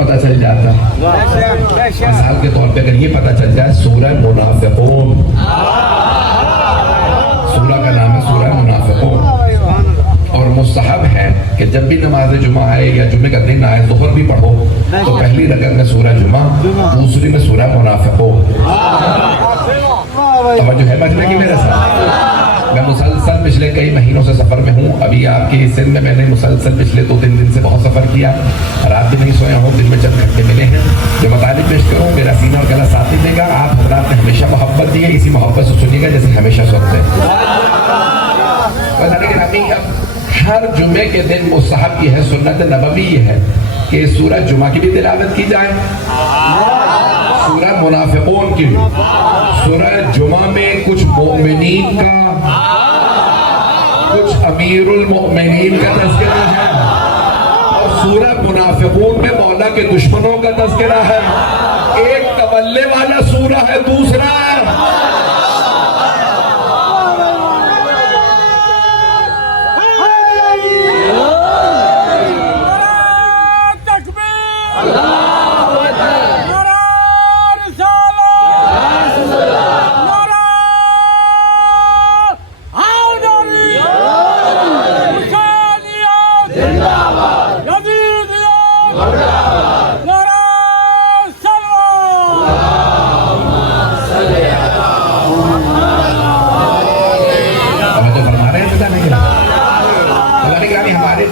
پتہ چل جاتا ہے۔ مثال کے طور پہ اگر یہ پتہ چل جائے سورہ منافقون، سورہ کا نام ہے سورہ منافقون، اور مستحب ہے کہ جب بھی نماز جمعہ آئے یا جمعہ کا دن آئے ظہر بھی پڑھو تو پہلی رکعت میں سورہ جمعہ، دوسری میں سورہ منافقون۔ توجہ ہے مجمع کی میرے ساتھ؟ میں مسلسل پچھلے کئی مہینوں سے سفر میں ہوں۔ ابھی آپ کی سندھ میں نے مسلسل پچھلے 2-3 دن سے بہت سفر کیا، رات بھی نہیں سویا ہوں، دن میں چند گھنٹے ملے ہیں۔ جو مطالب پیش کروں میرا سینہ اور گلا ساتھ ہی دے گا۔ آپ حضرات نے ہمیشہ محبت دی ہے، اسی محبت سے سنیے گا جیسے ہمیشہ سنتے ہیں۔ ہر جمعے کے دن مستحب یہ ہے، سنت نبوی یہ ہے کہ سورہ جمعہ کی بھی تلاوت کی جائے، سورہ منافقون کی بھی۔ سورہ جمعہ میں کچھ مومنین کا، کچھ امیر المؤمنین کا تذکرہ ہے، اور سورہ منافقون میں مولا کے دشمنوں کا تذکرہ ہے۔ ایک تولے والا سورہ ہے، دوسرا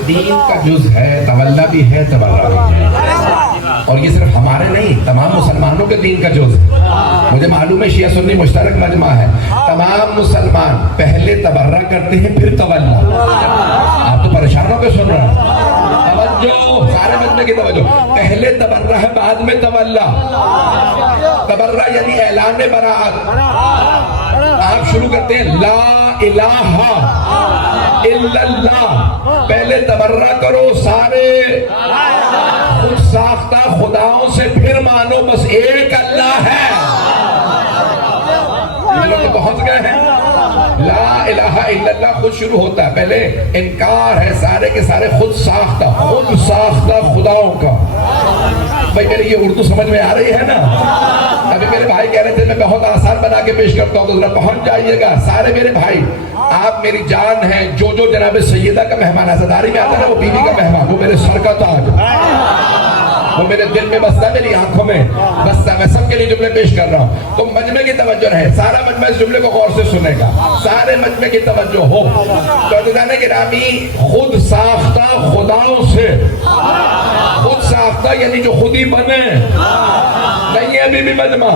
دین کا جز ہے، تولا بھی ہے، تبرہ بھی ہے، اور یہ صرف ہمارے نہیں تمام مسلمانوں کے دین کا جز ہے۔ مجھے معلوم ہے شیعہ سنی مشترک مجمع ہے، تمام مسلمان پہلے تبرہ کرتے ہیں پھر تولا۔ آپ تو پریشان ہو کے سن رہے ہیں، توجہ، سارے مجمع کی توجہ، پہلے تبرہ ہے بعد میں تولا۔ تبرہ یعنی اعلان براعت۔ آپ شروع کرتے ہیں لا الہ الا اللہ، پہلے تبرہ کرو سارے خود ساختہ خداؤں سے، پھر مانو بس ایک اللہ ہے۔ لوگ پہنچ گئے ہیں، لا الہ الا اللہ خود شروع ہوتا ہے، پہلے انکار ہے سارے کے سارے خود ساختہ خداؤں کا۔ بھائی میری یہ اردو سمجھ میں آ رہی ہے نا؟ ابھی میرے بھائی کہہ رہے تھے میں بہت آسان بنا کے پیش کرتا ہوں، تو ذرا پہنچ جائیے گا سارے میرے بھائی۔ آپ میری جان ہیں، جو جناب سیدہ کا مہمان عزاداری میں آتا ہے وہ بیوی کا مہمان، وہ میرے سر کا تاج، وہ میرے دل میں بستا ہے، میری آنکھوں میں بستا ہے۔ میں سب کے لیے جملے پیش کر رہا ہوں، تو مجمع کی توجہ ہے، سارا مجمع اس جملے کو غور سے سنے گا، سارے مجمع کی توجہ ہو۔ تو عزیزان گرامی، خود ساختہ خداؤں سے، خود ساختہ یعنی جو خود ہی بنے نہیں ہے ابھی بھی مجمع،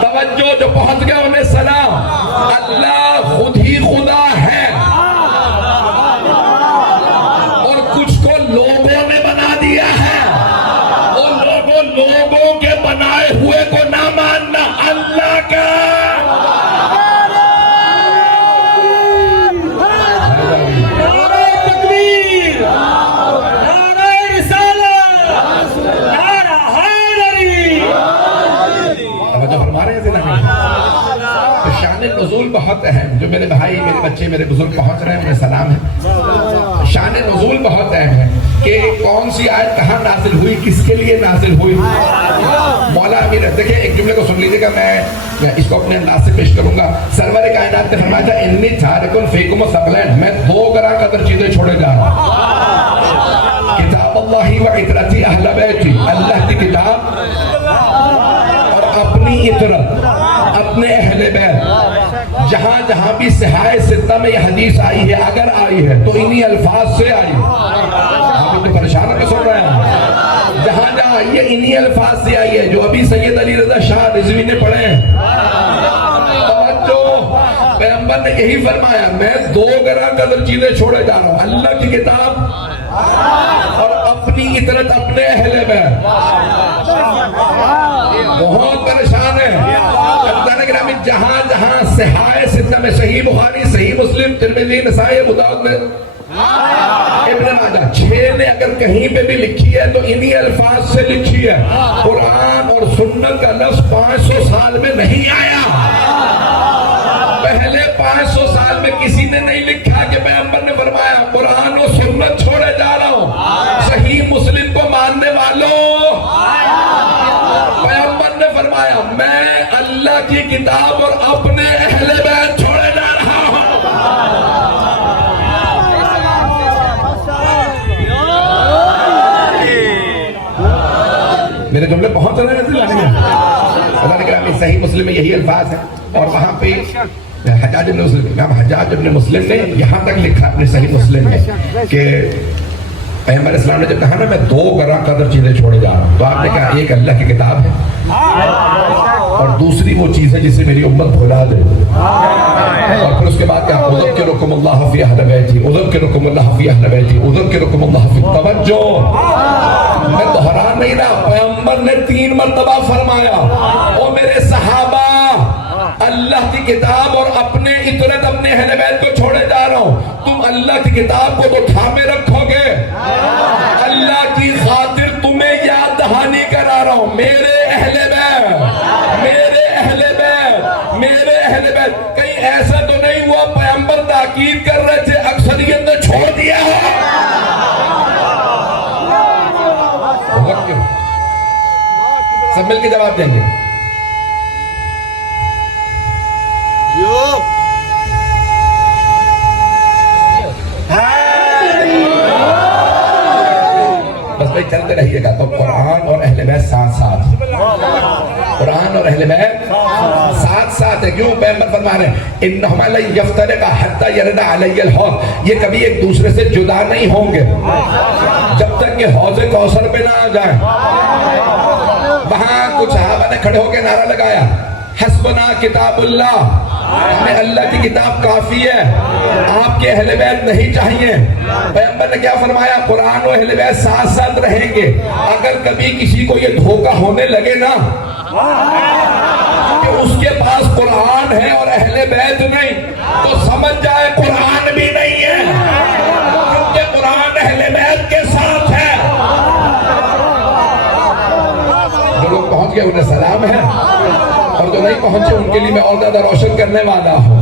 توجہ، جو پہنچ گیا انہیں سلام، اللہ خود ہی خدا ہے، اور کچھ کو لوگوں نے بنا دیا ہے، اور لوگوں کے بنائے ہوئے کو نہ ماننا اللہ کا۔ شان نزول بہت اہم، جو میرے بھائی میرے بچے میرے بزرگ پہنچ رہے ہیں انہیں سلام ہے۔ شان نزول بہت اہم ہے کہ کون سی آیت کہاں نازل ہوئی، کس کے لیے نازل ہوئی۔ مولا امیر دیکھیں ایک جملے کو سن لیجیے گا، میں اس کو اپنے انداز سے پیش کروں گا۔ سرور کائنات نے فرمایا تھا انی تارکن فیکم ثقلین، میں 2 گراں قدر چیزیں چھوڑے جا رہا ہوں، کتاب اللہ و عطرتی اہل بیتی، اللہ کی کتاب اور اپنی عطرت، اپنے اہل بیت۔ جہاں جہاں بھی صحائے ستہ میں یہ حدیث آئی ہے، اگر آئی ہے تو انہی الفاظ سے آئی ہے۔ آپ اتنے پریشان ہو کے سن رہے ہیں، جہاں جہاں آئی ہے انہی الفاظ سے آئی ہے جو ابھی سید علی رضا شاہ رضوی نے پڑھے ہیں۔ توجہ، پیغمبر نے یہی فرمایا میں 2 گراں قدر چیزیں چھوڑے جا رہا ہوں، اللہ کی کتاب اور اپنی عطرت، اپنے اہل بیت۔ بہت پریشان ہے جہاں جہاں صحائے ستہ میں، صحیح بخاری، صحیح مسلم، ترمذی، نسائی، ابو داؤد میں، ابن ماجہ، 6 نے اگر کہیں پہ بھی لکھی ہے تو انہی الفاظ سے لکھی ہے۔ قرآن اور سنت کا لفظ 500 سال میں نہیں آیا، پہلے 500 سال میں کسی نے نہیں لکھا کہ پیغمبر نے فرمایا قرآن و سنت چھوڑے جا رہا ہوں، صحیح مسلم کو ماننے والوں کی کتاب اور اپنے اہل بیت چھوڑے جا رہا ہوں۔ میرے جملے پہنچ رہے ہیں؟ اللہ نے کہا صحیح مسلم میں یہی الفاظ ہیں، اور وہاں پہ حجاج ابن مسلم، امام حجاج ابن مسلم نے یہاں تک لکھا اپنے صحیح مسلم میں کہ پیغمبر اسلام نے جب کہا نا میں 2 گراں قدر چیزیں چھوڑے جا رہا ہوں، تو آپ نے کہا ایک اللہ کی کتاب ہے اور دوسری وہ چیز ہے جسے میری امت بھلا دے، اور پھر اس کے بعد کہا اذکرکم اللہ فی اہل بیتی، اذکرکم اللہ فی اہل بیتی، اذکرکم اللہ فی، توجہ میں دہرا نہیں رہا، پیغمبر نے 3 مرتبہ فرمایا او میرے صحابہ اللہ کی کتاب اور اپنے اطرت اپنے اہل بیت کو چھوڑے جا رہا ہوں، تم اللہ کی کتاب کو تو تھامے رکھو گے، اللہ کی خاطر تمہیں یاد دہانی کرا رہا ہوں، میرے اہل بیت، میرے اہل بیت، میرے اہل بیت۔ کہیں ایسا تو نہیں ہوا پیغمبر تاکید کر رہے تھے اکثریت نے چھوڑ دیا ہے؟ سب مل کے جواب دیں گے۔ بس بھائی چلتے رہیے گا، تو قرآن اور اہل بیت ساتھ ساتھ، قرآن اور اہل بیت ساتھ ساتھ ہے۔ کیوں؟ پیغمبر فرما رہے ہیں انہما لن یفترقا حتی یرد علی الحوض، یہ کبھی ایک دوسرے سے جدا نہیں ہوں گے جب تک کہ حوض کوثر پہ نہ آ جائیں۔ وہاں کچھ صحابہ نے کھڑے ہو کے نعرہ لگایا حسبنا کتاب اللہ، ہمیں اللہ کی کتاب کافی ہے، آپ کے اہل بیت نہیں چاہیے۔ پیغمبر نے کیا فرمایا؟ قرآن و اہل بیت ساتھ ساتھ رہیں گے۔ اگر کبھی کسی کو یہ دھوکہ ہونے لگے نا کہ اس کے پاس قرآن ہے اور اہل بیت نہیں، تو سمجھ جائے قرآن بھی نہیں ہے، کیونکہ قرآن اہل بیت کے ساتھ ہے۔ جو لوگ پہنچ گئے انہیں سلام ہے، اور جو نہیں پہنچے ان کے لیے میں اور زیادہ روشن کرنے والا ہوں۔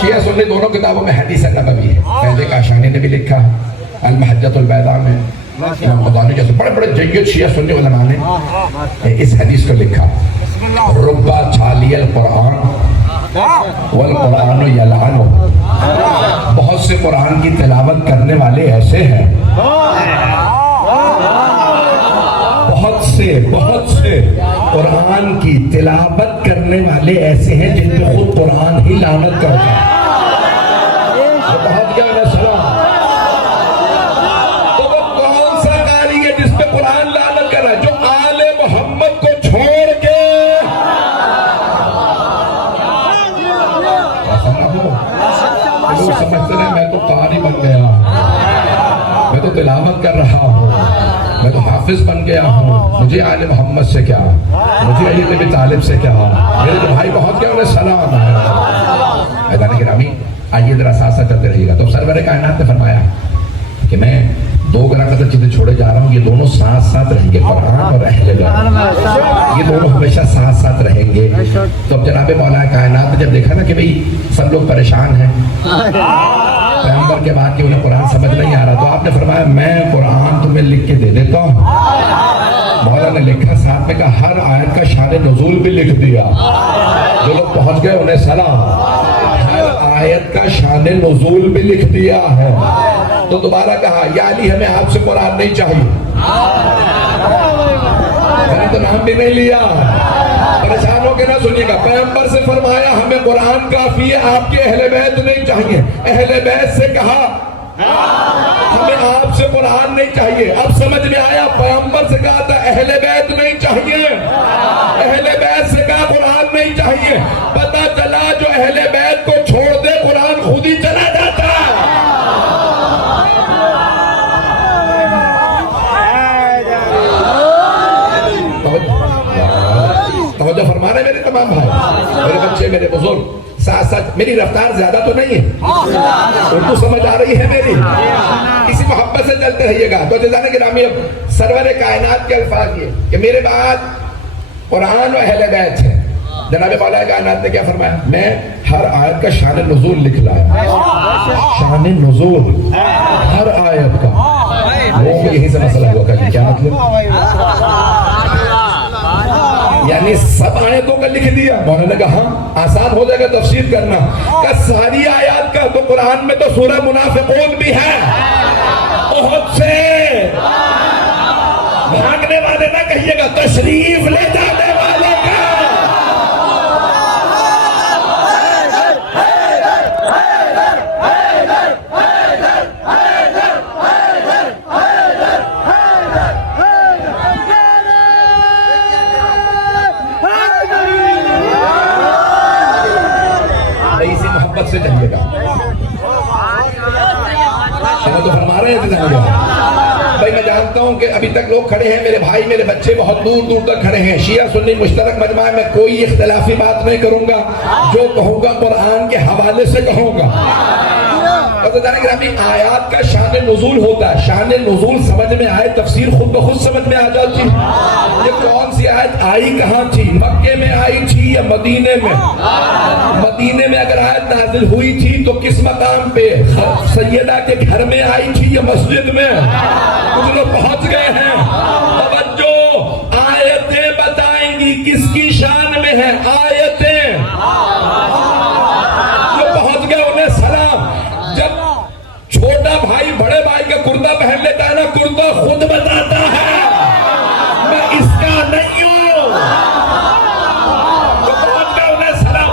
شیعہ سنی دونوں کتابوں میں حدیث نبوی ہے، پہلے کاشانی نے بھی لکھا المحجۃ البیضاء میں، امام غزالی جیسے بڑے بڑے جید شیعہ سنی علماء نے اس حدیث کو لکھا ربا چھالی القرآن والقرآن یلعن، بہت سے قرآن کی تلاوت کرنے والے ایسے ہیں، بہت سے قرآن کی تلاوت کرنے والے ایسے ہیں جن پہ خود قرآن ہی لعنت کرتا ہے۔ بہت کیا سلام، تو وہ کون سا قاری ہے جس پہ قرآن لعنت کر رہا ہے؟ جو آل محمد کو چھوڑ کے لوگ سمجھتے ہیں میں تو قاری بن گیا، میں تو تلاوت کر رہا ہوں، میں تو حافظ بن گیا ہوں، مجھے آل محمد سے کیا، مجھے علی بن ابی طالب سے کیا، میرے جو بھائی بہت کیا انہیں سلام آیا۔ میدان گرامی آئیے ذرا ساتھ ساتھ چلتے رہیے گا۔ تو سرور کائنات نے فرمایا کہ میں 2 گراں قدر چیزیں چھوڑے جا رہا ہوں، یہ دونوں ساتھ ساتھ رہیں گے، قرآن اور اہل بیت، یہ دونوں ہمیشہ ساتھ ساتھ رہیں گے۔ تو اب جناب مولا کائنات نے جب دیکھا نا کہ بھئی سب لوگ پریشان ہیں پیغمبر کے بعد کہ انہیں قرآن سمجھ نہیں آ رہا، تو آپ نے فرمایا میں قرآن تمہیں لکھ کے دے دیتا ہوں۔ مولا نے لکھا، ساتھ میں کہا ہر آیت کا شان نزول بھی لکھ دیا، جو لوگ پہنچ گئے انہیں سلام، ہر آیت کا شان نزول بھی لکھ دیا ہے۔ تو دوبارہ کہا یا علی ہمیں آپ سے قرآن نہیں چاہیے، میں نے تو نام بھی نہیں لیا، پریشان ہو کے نہ سنیے گا، پیغمبر سے فرمایا ہمیں قرآن کافی ہے، آپ کے اہل بیت نہیں چاہیے۔ اہل بیت سے کہا ہمیں آپ سے قرآن نہیں چاہیے۔ اب سمجھ میں آیا، پیغمبر سے کہا تھا اہل بیت نہیں چاہیے، اہل بیت سے کہا قرآن نہیں چاہیے، پتہ چلا جو اہل بیت کو چھوڑ دے قرآن خود ہی چلا جاتا ہے۔ توجہ فرما رہے میرے تمام بھائی، میرے بچے، میرے بزرگ، ساتھ ساتھ میری رفتار زیادہ تو نہیں ہے، اردو سمجھ آ رہی ہے میری، اسی محبت سے چلتے رہیے گا۔ تو جزانے گرامی اب سرور کائنات کے الفاظ یہ کہ میرے بعد قرآن و اہل بیت ہے۔ جناب مولا کائنات نے کیا فرمایا؟ میں ہر آیت کا شان نزول لکھ لایا، شان نزول ہر آیت کا۔ لوگوں کو یہی سے مسئلہ ہوا کہ کیا مطلب؟ یعنی سب آیتوں کا لکھ دیا؟ مولانا نے کہا ہاں آسان ہو جائے گا تفسیر کرنا. کہ ساری آیات کا تو قرآن میں تو سورہ منافقون بھی ہے. بہت سے بھاگنے والے نہ کہیے گا، تشریف لے جانے والے کا. اسی محبت سے جائیے گا. تو فرما رہے ہیں بھائی میں جانتا ہوں کہ ابھی تک لوگ کھڑے ہیں، میرے بھائی میرے بچے بہت دور دور تک کھڑے ہیں. شیعہ سنی مشترک مجمع میں کوئی اختلافی بات نہیں کروں گا، جو کہوں گا قرآن کے حوالے سے کہوں گا. آیات کا شان نزول ہوتا ہے. شان نزول سمجھ میں آئے تفسیر خود بخود سمجھ میں آ جاتی. یہ کون سی آیت آئی کہاں تھی؟ مکے میں آئی تھی یا مدینے میں؟ مدینے میں اگر آیت نازل ہوئی تھی تو کس مقام پہ؟ سیدہ کے گھر میں آئی تھی یا مسجد میں؟ کچھ لوگ پہنچ گئے ہیں. توجہ، آیتیں بتائیں گی کس کی شان میں ہے. آیتیں جو پہنچ گئے انہیں سلام. جب چھوٹا بھائی بڑے بھائی کا کرتا پہن لیتا ہے نا، کرتا خود بتاتا ہے میں اس کا نہیں ہوں. تو پہنچ گئے انہیں سلام.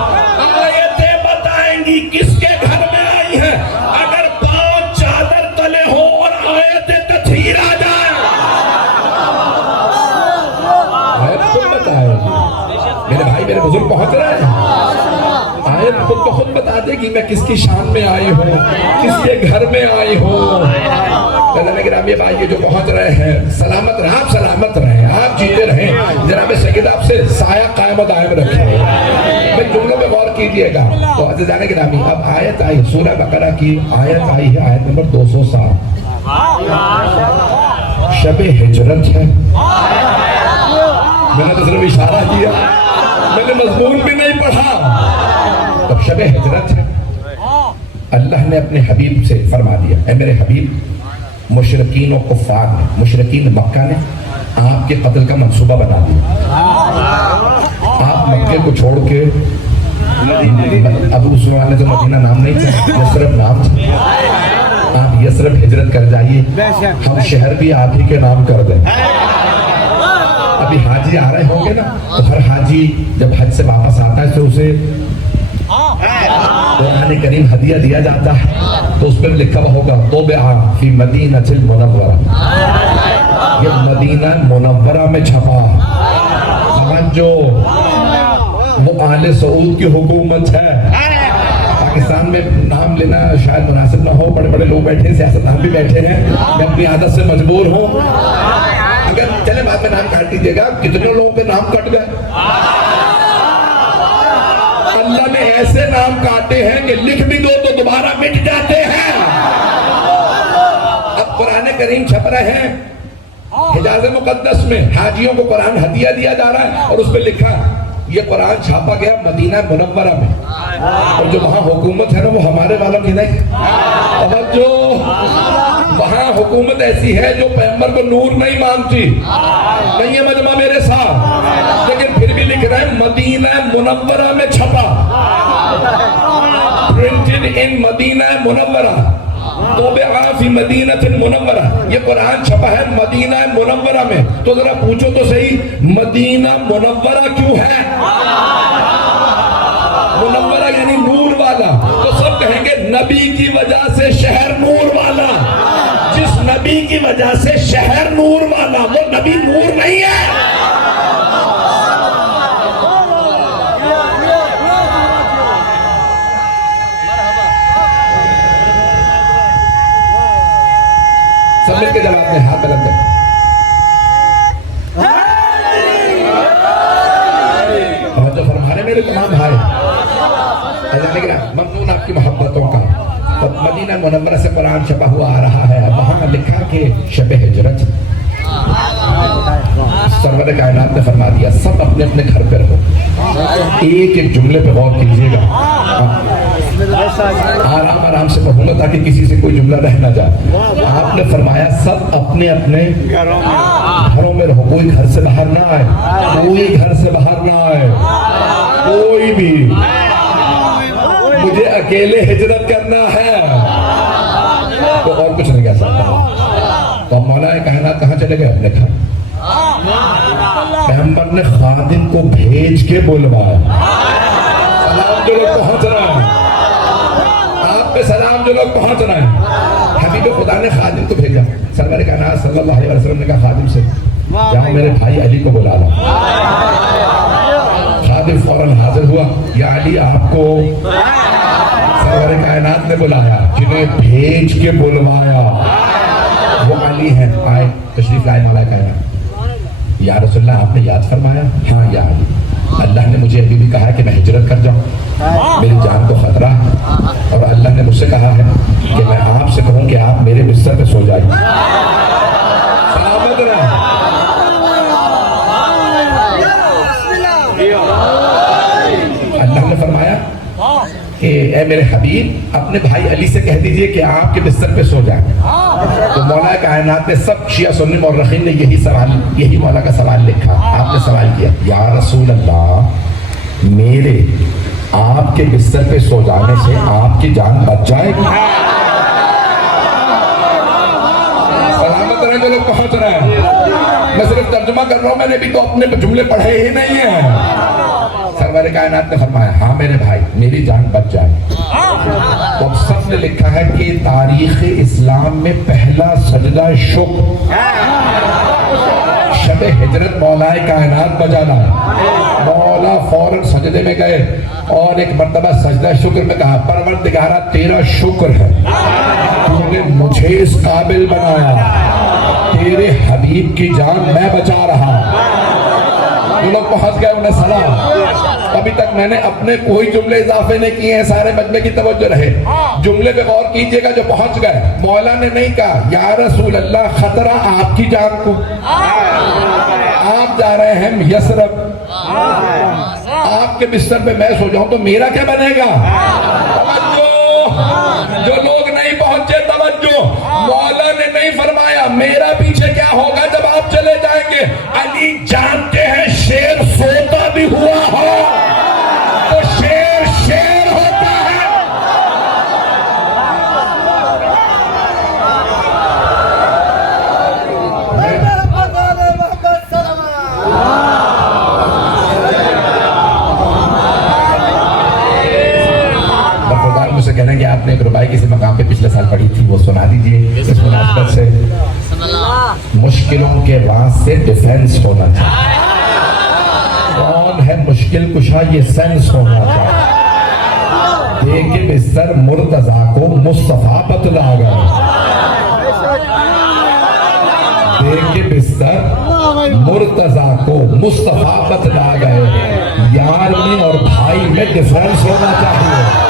آیتیں بتائیں گی کس کے گھر میں آئی ہیں. اگر پاؤں چادر تلے ہو اور آیتیں تطہیر آ جائیں، آیت خود بتائے گی. میرے بھائی میرے بزرگ پہنچ رہے ہیں. آیت خود بخود بتا دے گی میں کس کی شان میں آئی ہوں، کس کے گھر میں آئی ہوں. اللہ گرامی بھائی جو پہنچ رہے ہیں سلامت رہیں، آپ سلامت رہیں، آپ جیتے رہیں. جناب سید آپ سے سایہ قائم و دائم رکھیں. میں جملوں میں غور کیجئے گا. تو عزیزان گرامی اب آیت آئی سورہ بقرہ کی آیت آئی ہے، آیت نمبر 207. شب ہجرت ہے. میں نے تو صرف اشارہ کیا، میں نے مضمون بھی نہیں پڑھا. تب شب ہجرت ہے. اللہ نے اپنے حبیب سے فرما دیا اے میرے حبیب، مشرکین و کفار نے، مشرکین مکہ نے آپ کے قتل کا منصوبہ بنا دیا. آپ مکے کو چھوڑ کے، ابو سفیان نے تو مدینہ نام نہیں تھا، یثرب نام تھا، آپ یثرب ہجرت کر جائیے، ہم شہر بھی آپ ہی کے نام کر دیں. ابھی حاجی آ رہے ہوں گے نا، تو ہر حاجی جب حج سے واپس آتا ہے تو اسے قرآن کریم ہدیہ دیا جاتا ہے. تو اس پہ لکھا ہوا ہوگا طبع فی مدینۃ المنورہ. یہ مدینہ منورہ میں چھپا. جو وہ آل سعود کی حکومت ہے. پاکستان میں نام لینا شاید مناسب نہ ہو، بڑے بڑے لوگ بیٹھے، سیاستدان بھی بیٹھے ہیں، میں اپنی عادت سے مجبور ہوں. اگر چلے بعد میں نام کاٹ دیجیے گا. کتنے لوگوں کے نام کٹ گئے. اللہ نے ایسے نام کاٹے ہیں کہ لکھ بھی دو تو دوبارہ مٹ جاتے ہیں. اب قرآن کریم چھپ رہے ہیں حجاز مقدس میں، حاجیوں کو قرآن ہدیہ دیا جا رہا ہے اور اس پہ لکھا یہ قرآن چھاپا گیا مدینہ منورہ میں. اور جو وہاں حکومت ہے نا وہ ہمارے والوں کی نہیں. اور جو وہاں حکومت ایسی ہے جو پیغمبر کو نور نہیں مانتی. نہیں ہے مجمع میرے ساتھ، لیکن پھر بھی لکھ رہے ہیں مدینہ منورہ میں چھپا. پرنٹڈ ان مدینہ منورہ، طبع فی مدینۃ المنورہ. یہ قرآن چھپا ہے مدینہ منورہ میں. تو ذرا پوچھو تو صحیح، مدینہ منورہ کیوں ہے؟ منورہ یعنی نور والا. تو سب کہیں گے نبی کی وجہ سے شہر نور والا. جس نبی کی وجہ سے شہر نور والا، وہ نبی نور نہیں ہے. سب مل کے جواب میں ہاتھ بلند کریں. اور جو فرمانے میرے تمام بھائی، ممنون آپ کی محبتوں کا. تب مدینہ منورہ سے قرآن چھپا ہوا آ رہا ہے. وہاں لکھا کہ شب ہجرت. سرور کائنات نے فرما دیا سب اپنے اپنے گھر پہ رہو. ایک ایک جملے پہ غور کیجیے گا. آرام سے کہوں گا تاکہ کسی سے کوئی جملہ رہ نہ جائے. آپ نے فرمایا سب اپنے اپنے گھروں میں رہو, کوئی گھر سے باہر نہ آئے, کوئی گھر سے باہر نہ آئے, کوئی بھی. مجھے اکیلے ہجرت کرنا ہے, تو اور کچھ نہیں کہہ سکتا. تو مولا کائنات کہاں چلے گئے؟ اپنے گھر. پیغمبر نے خادم کو بھیج کے بلوایا, سلام جو لوگ پہنچ رہے ہیں, آپ پہ سلام جو لوگ پہنچ رہے ہیں. حبیب خدا نے خادم کو بھیجا. سرور کائنات صلی اللہ علیہ وسلم نے کہا خادم سے, جاؤ میرے بھائی علی کو بلا لاؤ. خادم فوراً حاضر ہوا. یا علی, آپ کو سرور کائنات نے بلایا, جنہیں بھیج کے بلوایا وہ علی ہیں. آئے, تشریف لائے مولا کائنات. یا رسول اللہ, آپ نے یاد فرمایا؟ ہاں یا علی, اللہ نے مجھے ابھی بھی کہا ہے کہ میں ہجرت کر جاؤں, میری جان کو خطرہ ہے, اور اللہ نے مجھ سے کہا ہے کہ میں آپ سے کہوں کہ آپ میرے بستر پہ سو جائیں. سلامت رہیں. اللہ نے فرمایا کہ اے میرے حبیب, اپنے بھائی علی سے کہہ دیجئے کہ آپ کے بستر پہ سو جائیں. تو مولا کائنات نے سب شیعہ سنی مورخین نے یہی مولا کا سوال لکھا. آپ نے سوال کیا, یا رسول اللہ, میرے آپ کے بستر پہ سو جانے سے آپ کی جان بچ جائے گی؟ سلامت رہیں جو لوگ پہنچ رہے ہیں. میں صرف ترجمہ کر رہا ہوں, میں نے بھی تو اپنے جملے پڑھے ہی نہیں ہیں. سرور کائنات نے فرمایا ہاں میرے بھائی, میری جان بچ جائے. تو اب سب نے لکھا ہے کہ تاریخ اسلام میں پہلا سجدہ شکر شب ہجرت مولا کائنات بجانا. مولا فوراً سجدے میں گئے اور ایک مرتبہ سجدہ شکر میں کہا, پروردگارہ تیرا شکر ہے, تو نے مجھے اس قابل بنایا, تیرے حبیب کی جان میں بچا رہا. جو لوگ پہنچ گئے انہیں سلام. ابھی تک میں نے اپنے کوئی جملے اضافے نہیں کیے ہیں, سارے مجمع کی توجہ رہے. جملے پہ غور کیجئے گا جو پہنچ گئے. مولا نے نہیں کہا یا رسول اللہ خطرہ آپ کی جان کو, آپ جا رہے ہیں یثرب, آپ کے بستر پہ میں سو جاؤں تو میرا کیا بنے گا؟ توجہ, جو لوگ نہیں پہنچے توجہ. مولا نے نہیں فرمایا میرا پیچھے کیا ہوگا جب آپ چلے جائیں گے. علی جانتے ہیں شیر سوتا بھی ہوا ہو تو شیر شیر ہوتا ہے. مجھ سے کہنا کہ آپ نے ایک ربائی کسی مقام پہ پچھلے سال پڑھی تھی, وہ سنا دیجئے. اس مناسبت سے مشکلوں کے راز سے ڈیفینس ہونا چاہیے. کون ہے مشکل کشا؟ یہ سینس ہونا چاہیے. دیکھ بستر مرتضیٰ کو مصطفیٰ بتلا گئے, دیکھ بستر مرتضیٰ کو مصطفیٰ بتلا گئے. یار میں اور بھائی میں ڈیفرنس ہونا چاہیے.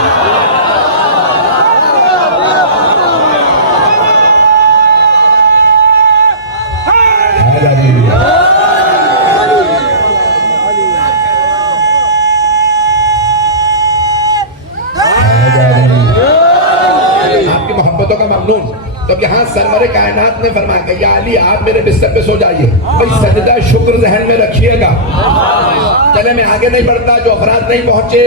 تب یہاں سرور کائنات نے فرمایا کہ یا علی آپ میرے بستر پہ سو جائیے. بھئی سجدہ شکر ذہن میں رکھیے گا. چلے میں آگے نہیں بڑھتا, جو افراد نہیں پہنچے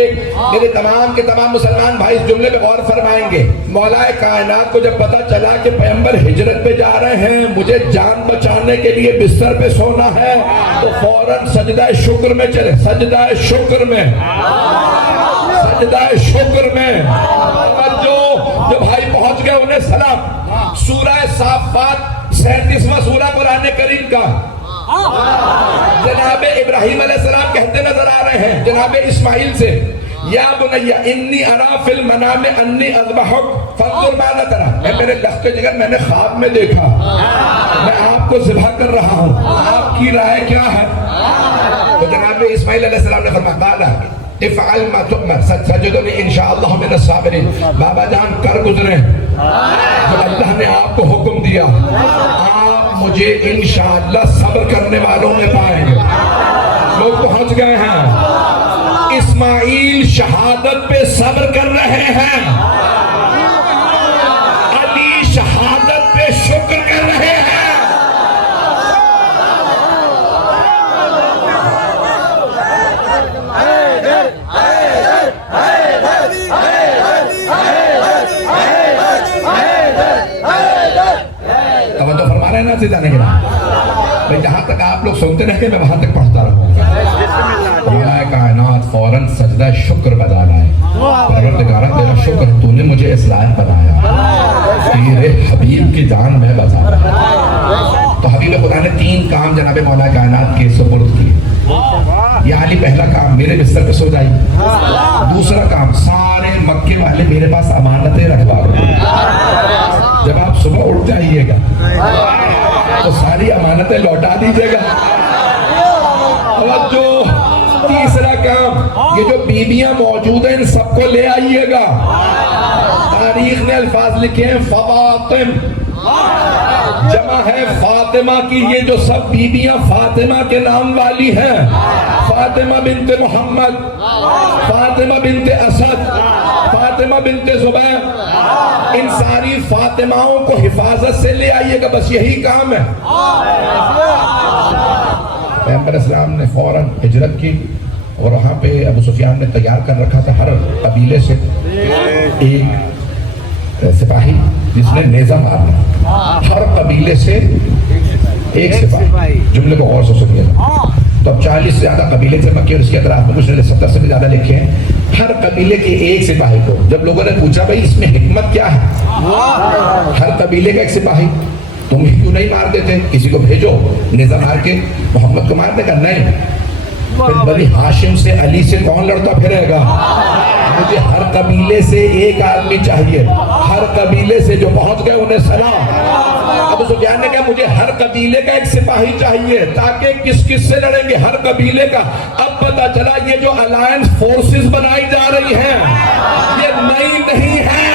میرے تمام کے تمام مسلمان بھائی اس جملے پہ غور فرمائیں گے. مولا کائنات کو جب پتا چلا کہ پیغمبر ہجرت پہ جا رہے ہیں, مجھے جان بچانے کے لیے بستر پہ سونا ہے, تو فوراً سجدہ شکر میں چلے. سجدہ شکر میں, سجدہ شکر میں. جو بھائی پہنچ گئے انہیں سلام. سورہ صافات 37واں سورہ قرآن کریم کا. جناب ابراہیم علیہ السلام کہتے نظر آ رہے ہیں جناب اسماعیل سے, یا بنیا انی ارا فی المنام انی اذبحک فانظر ماذا تری. اے میرے لخت جگر, میں نے خواب میں دیکھا میں آپ کو ذبح کر رہا ہوں, آپ کی رائے کیا ہے؟ تو جناب اسماعیل علیہ السلام نے فرمایا افعل ما تؤمر ستجدنی انشاءاللہ من الصابرین. بابا جان کر گزرے جو اللہ نے آپ کو حکم دیا, آپ مجھے انشاءاللہ صبر کرنے والوں میں پائیں گے. لوگ پہنچ گئے ہیں. اسماعیل شہادت پہ صبر کر رہے ہیں, علی شہادت پہ شکر کر رہے ہیں. سے جانے گا میں جہاں تک آپ لوگ سنتے رہتے میں وہاں تک پڑھتا رہوں گا. الہ کائنات فوراً سجدہ شکر بتا رہا ہے. پروردگارہ تیرا شکر تو نے مجھے اس لائق بنایا, تیرے حبیب کی جان میں بتا رہا. تو حبیب خدا نے 3 کام جناب مولا کائنات کے سپرد کیے. یا علی پہلا کام میرے بستر پہ سو جائی. دوسرا کام سارے مکے والے میرے پاس امانتیں رکھوا دو. جب آپ صبح اٹھ جائیے گا تو ساری امانتیں لوٹا دیجیے گا. توجہ. تیسرا کام یہ جو بیویاں موجود ہیں ان سب کو لے آئیے گا. تاریخ نے الفاظ لکھے ہیں فواطم, جمع ہے فاطمہ کی. یہ جو سب بیویاں فاطمہ کے نام والی ہیں, فاطمہ بنت محمد, فاطمہ بنت اسد, فاطمہ بنت زبیر, ان ساری فاطماؤں کو حفاظت سے لے آئیے گا. بس یہی کام ہے. پیغمبر اسلام نے فوراً ہجرت کی اور وہاں پہ ابو سفیان نے تیار کر رکھا تھا ہر قبیلے سے ایک سپاہی جس نے نیزہ مارنا. ہر قبیلے سے ایک سپاہی. جملے کو غور سے سنیے. تو اب 40 سے زیادہ قبیلے سے مکے اور اس کے اطراف میں, کچھ نے 70 سے بھی زیادہ لکھے ہیں. ہر قبیلے کے ایک سپاہی کو جب لوگوں نے پوچھا بھائی اس میں حکمت کیا ہے, ہر قبیلے کا ایک سپاہی, تم ہی کیوں نہیں مار دیتے, کسی کو بھیجو نیزہ مار کے محمد کو مار دے گا. نہیں, پھر بنی ہاشم سے علی سے کون لڑتا پھرے گا. مجھے ہر قبیلے سے ایک آدمی چاہیے, ہر قبیلے سے جو پہنچ گئے انہیں سلام. ابو سفیان نے کہا مجھے ہر قبیلے کا ایک سپاہی چاہیے تاکہ کس کس سے لڑیں گے, ہر قبیلے کا. اب پتا چلا یہ جو الائنس فورسز بنائی جا رہی ہیں یہ نئی نہیں ہے,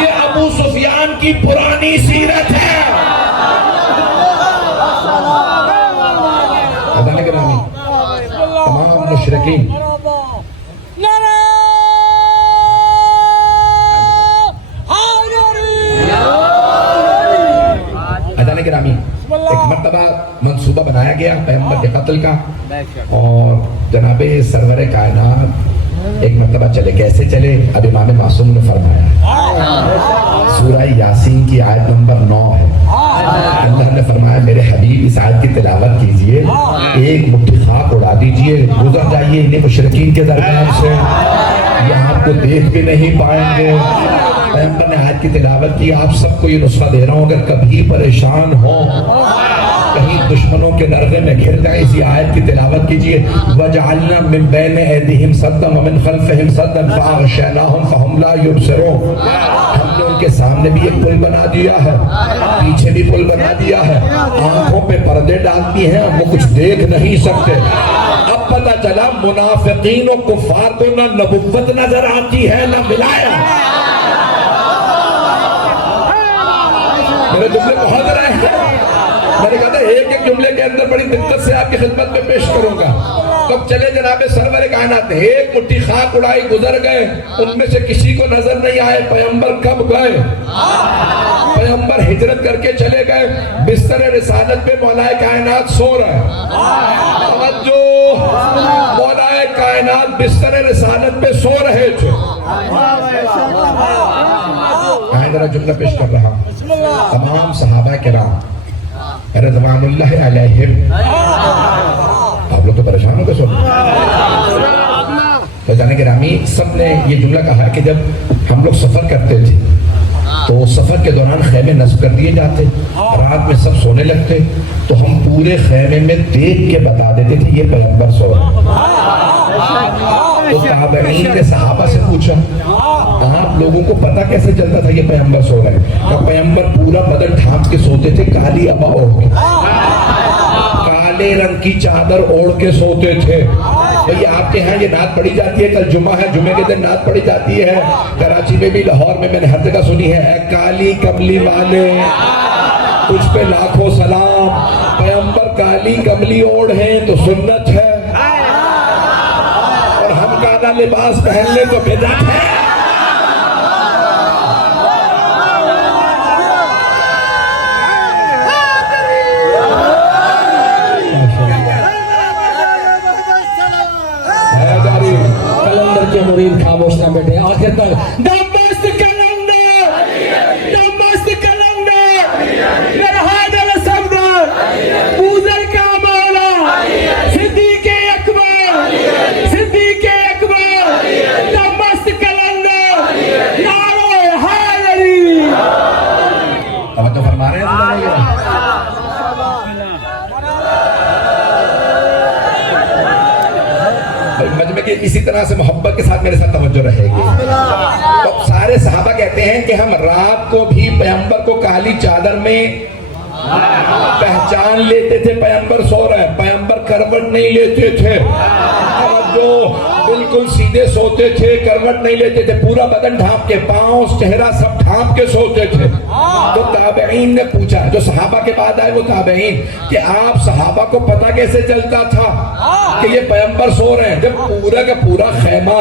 یہ ابو سفیان کی پرانی سیرت ہے. تمام مشرکین گرامی ایک مرتبہ منصوبہ بنایا گیا پیغمبر کے قتل کا, اور جناب سرور کائنات ایک مرتبہ چلے. کیسے چلے؟ اب امام معصوم نے فرمایا. سورہ یاسین کی آیت نمبر 9 ہے. اللہ نے فرمایا میرے حبیب اس آیت کی تلاوت کیجئے, ایک مٹھی خاک اڑا دیجئے, گزر جائیے انہیں مشرکین کے درمیان سے, یہ آپ کو دیکھ بھی نہیں پائیں گے. پیغمبر نے آیت کی تلاوت کی. آپ سب کو یہ نسخہ دے رہا ہوں, اگر کبھی پریشان ہو, کہیں دشمنوں کے نرغے میں گھر جائیں, اسی آیت کی تلاوت کیجئے. وَجَعَلْنَا مِن بَيْنِ أَيْدِيهِمْ سَدًّا وَمِنْ خَلْفِهِمْ سَدًّا فَأَغْشَيْنَاهُمْ فَهُمْ لَا يُبْصِرُونَ. ہم نے ان کے سامنے بھی ایک پل بنا دیا ہے, پیچھے بھی پل بنا دیا ہے, آنکھوں پہ پردے ڈالتی ہیں, وہ کچھ دیکھ نہیں سکتے. اب پتہ چلا منافقین و کفار کو نہ نبوت نظر آتی ہے نہ ولایت. میرے جملے بہت رہے ہیں, میں نے کہا تھا ایک ایک جملے کے اندر بڑی دقت سے آپ کی خدمت میں پیش کروں گا. کب چلے جناب سرور کائنات, ایک مٹھی خاک اڑائی, گزر گئے. ان میں سے کسی کو نظر نہیں آئے. پیغمبر کب گئے؟ پیغمبر ہجرت کر کے چلے گئے. بستر رسالت پہ مولا کائنات سو رہے. توجہ, مولا کائنات بستر رسالت پہ سو رہے تھے. ذرا جملہ پیش کر رہا. تمام صحابہ کرام رضوان اللہ علیہم, آپ لوگ تو پریشان ہو گئے سن. تو جانے گرامی سب نے یہ جملہ کہا کہ جب ہم لوگ سفر کرتے تھے تو سفر کے دوران خیمے نصب کر دیے جاتے, رات میں سب سونے لگتے, تو ہم پورے خیمے میں دیکھ کے بتا دیتے تھے یہ پیغمبر سو رہا. تو تابعین نے صحابہ سے پوچھا آپ لوگوں کو پتہ کیسے چلتا تھا یہ پیغمبر سو رہے ہیں؟ کہ پیغمبر پورا بدن ڈھانپ کے سوتے تھے, کالی ابا اوڑھ کے, کالے رنگ کی چادر اوڑھ کے سوتے تھے. بھئی آپ کے ہاں یہ نعت پڑھی جاتی ہے, کل جمعہ ہے, جمعے کے دن نعت پڑھی جاتی ہے. کراچی میں بھی, لاہور میں نے ہر جگہ سنی ہے, اے کالی کملی والے تجھ پہ لاکھوں سلام. پیغمبر کالی کملی اوڑھ ہیں تو سنت ہے, اور ہم کالا لباس پہن لیں تو بدعت ہے. کے مرید خاموش نہ بیٹھے آخر تک. دمست کلندر, دمست کلندر, میرا حیدر سمد اسی طرح سے محبت کے ساتھ میرے ساتھ توجہ رہے گی. تو سارے صحابہ کہتے ہیں کہ ہم رات کو بھی پیغمبر کو کالی چادر میں پہچان لیتے تھے پیغمبر سو رہے ہیں. پیغمبر کروٹ نہیں لیتے تھے, جو بالکل سیدھے سوتے تھے, کروٹ نہیں لیتے تھے, پورا بدن ڈھانپ کے, پاؤں چہرہ سب ڈھانپ کے سوتے تھے. تو تابعین نے پوچھا, جو صحابہ کے بعد آئے وہ تابعین, کہ آپ صحابہ کو پتہ کیسے چلتا تھا کہ یہ پیغمبر سو رہے ہیں, جب پورا کا پورا خیمہ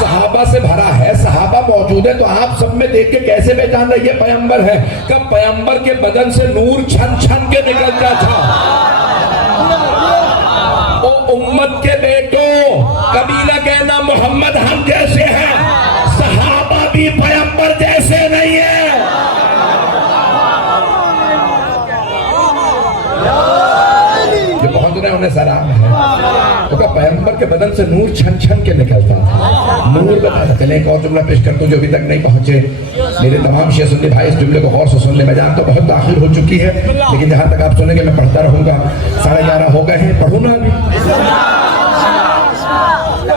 صحابہ سے بھرا ہے, صحابہ موجود ہے, تو آپ سب میں دیکھ کے کیسے پہچان رہے یہ پیغمبر ہے؟ کہ پیغمبر کے بدن سے نور چھن چھن کے نکلتا تھا. او امت کے بیٹوں, کبھی نہ کہنا محمد ہم جیسے ہیں, صحابہ بھی پیغمبر جیسے نہیں ہیں. جو پہنچ رہے ہیں انہیں سلام ہے. تو کہ پیغمبر کے بدن سے نور چھن چھن کے نکلتا تھا. نور بتاتا. چلیں ایک اور جملہ پیش کرتا ہوں جو ابھی تک نہیں پہنچے. میرے تمام شیعہ سنی بھائی اس جملے کو غور سے سن لیں. میں جانتا ہوں بہت تاخیر ہو چکی ہے, لیکن جہاں تک آپ سنیں گے میں پڑھتا رہوں گا. 11:30 ہو گئے ہیں, پڑھوں نا ابھی.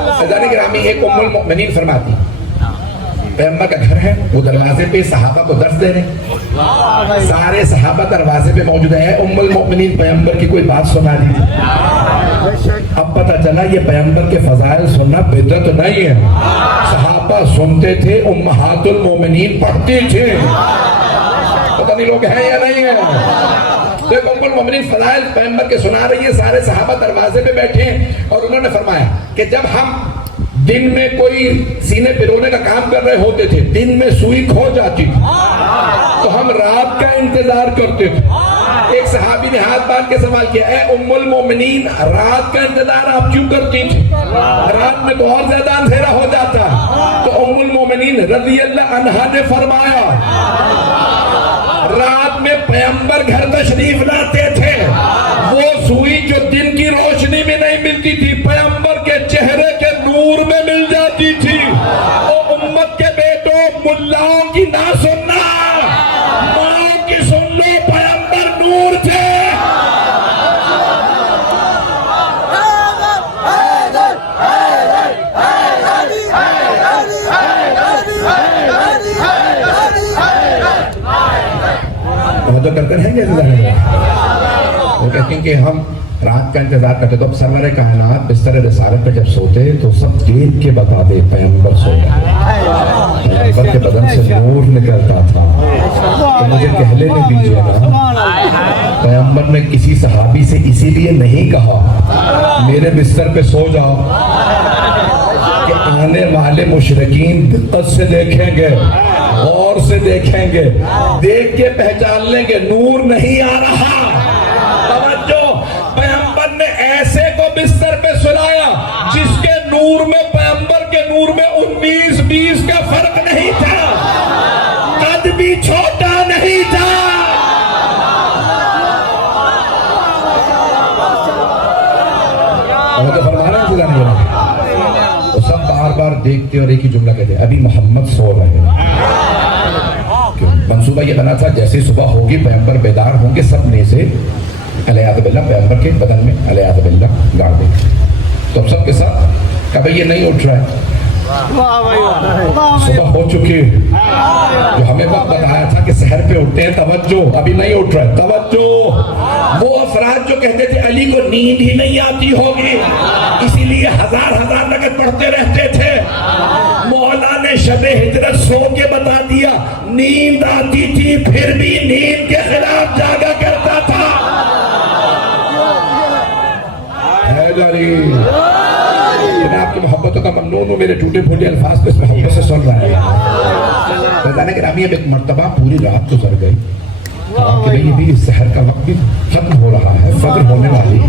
عزیزان گرامی, ایک ام المؤمنین فرماتی, پیغمبر کا گھر ہے, وہ دروازے پہ صحابہ کو درس دے رہے ہیں. سارے صحابہ دروازے پہ موجود ہیں. ام المؤمنین پیغمبر کی کوئی بات سنا دی تھی. اب پتہ چلا یہ پیغمبر کے فضائل سننا بدعت نہیں ہے. صحابہ سنتے تھے, امہات المؤمنین پڑھتی تھے. پتہ نہیں لوگ ہیں یا نہیں ہیں. دیکھو ام المؤمنین فضائل پیغمبر کے سنا رہی ہے. سارے صحابہ دروازے پہ بیٹھے ہیں اور انہوں نے فرمایا کہ جب ہم دن میں کوئی سینے پرونے کا کام کر رہے ہوتے تھے, دن میں سوئی کھو جاتی تھی, تو ہم رات کا انتظار کرتے تھے. ایک صحابی نے ہاتھ باندھ کے سوال کیا, اے ام المؤمنین, رات کا انتظار آپ کیوں کرتی تھی؟ رات میں تو اور زیادہ اندھیرا ہو جاتا. تو ام المؤمنین رضی اللہ عنہا نے فرمایا, رات میں پیغمبر گھر تشریف لاتے تھے, وہ سوئی جو دن کی روشنی میں نہیں ملتی تھی, پیغمبر کے چہرے کے نور میں مل جاتی تھی. او امت کے بیٹوں, ملاؤں کی نہ سننا, ماؤں کی سن لو, پیغمبر نور تھے. تو کرتے ہیں یہ وہ کہتے ہیں کہ ہم رات کا انتظار کرتے. تو اب سرور کائنات بستر رسالت پہ جب سوتے تو سب دیکھ کے بتا دے پیغمبر سو رہے. پیغمبر کے بدن سے نور نکلتا تھا. تو مجھے کہہ لینے دیجیے نا, پیغمبر نے کسی صحابی سے اسی لیے نہیں کہا میرے بستر پہ سو جاؤ کہ آنے والے مشرکین دقت سے دیکھیں گے, غور سے دیکھیں گے, دیکھ کے پہچان لیں گے نور نہیں آ رہا. توجہ, پیغمبر نے ایسے کو بستر پہ سلایا جس کے نور میں پیغمبر کے نور میں 19-20 کا فرق نہیں تھا, قد بھی چھوٹا نہیں تھا. تو فرمانا وہ سب بار بار دیکھتے اور ایک ہی جملہ کہتے, ابھی محمد سو رہے ہیں. منصوبہ یہ بنا تھا جیسے صبح ہوگی پیغمبر بیدار ہوں گے, سب نے سے علیہ باللہ پیغمبر کے بدن میں علیہ باللہ گاڑ دیں. تو اب سب کے ساتھ کبھی یہ نہیں اٹھ رہا ہے, صبح ہو چکی ہے, جو ہمیں وقت بتایا تھا کہ سحر پہ اٹھتے ہیں, توجہ ابھی نہیں اٹھ رہا ہے. توجہ, وہ افراد جو کہتے تھے علی کو نیند ہی نہیں آتی ہوگی اسی لیے ہزار رکعت پڑھتے رہتے تھے, مولا نے شب ہجرت سو کے بتا دیا نیند آتی تھی پھر بھی نیند کے خلاف جاگا کرتا تھا. میں آپ کی محبتوں کا ممنون ہوں, میرے ٹوٹے پھوٹے الفاظ کو اس محبت سے سن رہا ہے. رضوان گرامی, اب ایک مرتبہ پوری رات گزر گئی کہ بھئی ابھی سحر کا وقت بھی ختم ہو رہا ہے, فجر ہونے والی ہے,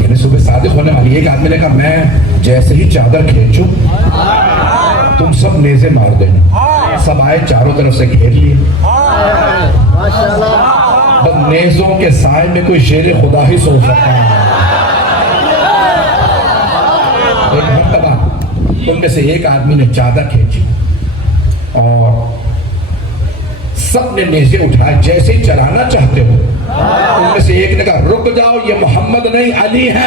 یعنی صبح صادق ہونے والی ہے. ایک آدمی نے کہا میں جیسے ہی چادر کھینچوں تم سب نیزے مار دینا. سب آئے, چاروں طرف سے گھیر لیے. بس نیزوں کے سائے میں کوئی شیر خدا ہی سو سکتا ہے. ایک مرتبہ ان میں سے ایک آدمی نے چادر کھینچی اور سب نے نیزے اٹھائے, جیسے ہی چلانا چاہتے ہو. ان میں سے ایک نے کہا رک جاؤ, یہ محمد نہیں علی ہے.